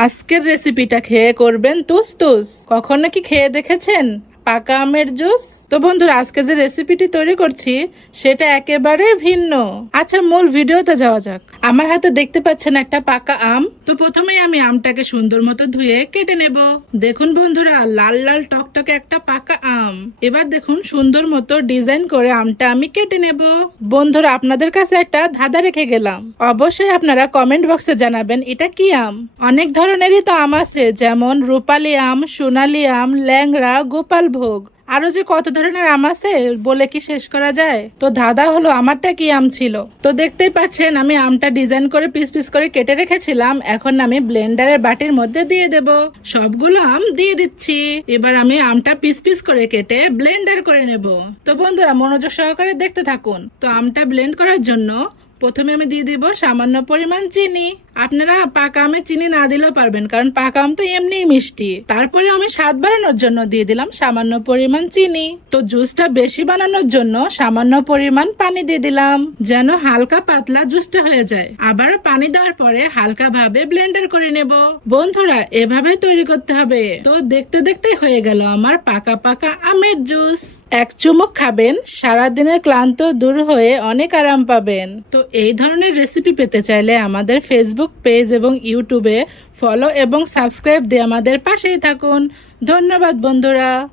আজকের রেসিপিটা খেয়ে করবেন তুস তুস। কখনো কি খেয়ে দেখেছেন? পাকা আমের জুস? তো বন্ধুরা, আজকে যে রেসিপিটি তৈরি করছি, সেটা একেবারে ভিন্ন। আচ্ছা মূল ভিডিওতে যাওয়া যাক। আমার হাতে দেখতে পাচ্ছেন একটা পাকা আম। তো প্রথমেই আমি আমটাকে সুন্দর মতো ধুয়ে কেটে নেব। দেখুন বন্ধুরা, লাল লাল টকটকে একটা পাকা আম। এবার দেখুন, সুন্দর মতো ডিজাইন করে আমটা আমি কেটে নেব। বন্ধুরা, আপনাদের কাছে একটা ধাঁধা রেখে গেলাম। অবশ্যই আপনারা কমেন্ট বক্সে জানাবেন, এটা কি আম? অনেক ধরনেরই তো আম আছে, যেমন রূপালি আম, সোনালি আম, ল্যাংড়া, গোপাল ভোগ। আরও যে কত ধরনের আম আছে বলে কি শেষ করা যায়? তো দাদা হলো আমারটা কি আম ছিল? তো দেখতেই পাচ্ছেন, আমি আমটা ডিজাইন করে পিস পিস করে কেটে রেখেছিলাম, এখন আমি ব্লেন্ডারের বাটির মধ্যে দিয়ে দেব। সবগুলো আম দিয়ে দিচ্ছি। এবার আমি আমটা পিস পিস করে কেটে ব্লেন্ডার করে নেব। তো বন্ধুরা, মনোযোগ সহকারে দেখতে থাকুন। তো আমটা ব্লেন্ড করার জন্য প্রথমে আমি দিয়ে দিব সামান্য পরিমাণ চিনি। আপনারা পাকা আমে চিনি না দিলেও পারবেন, কারণ পাকা আম তো এমনিই মিষ্টি। তারপরে আমি স্বাদ বাড়ানোর জন্য দিয়ে দিলাম সামান্য পরিমাণ চিনি। তো জুসটা বেশি বানানোর জন্য সামান্য পরিমাণ পানি দিয়ে দিলাম, যেন হালকা পাতলা জুসটা হয়ে যায়। আবার পানি দেওয়ার পরে হালকা ভাবে ব্লেন্ডার করে নেব। বন্ধুরা এভাবে তৈরি করতে হবে। তো দেখতে দেখতে হয়ে গেল আমার পাকা পাকা আমের জুস। এক চুমুক খাবেন, সারাদিনের ক্লান্ত দূর হয়ে অনেক আরাম পাবেন। তো এই ধরনের রেসিপি পেতে চাইলে আমাদের ফেসবুক পেজ এবং ইউটিউবে ফলো এবং সাবস্ক্রাইব দিয়ে আমাদের পাশেই থাকুন। ধন্যবাদ বন্ধুরা।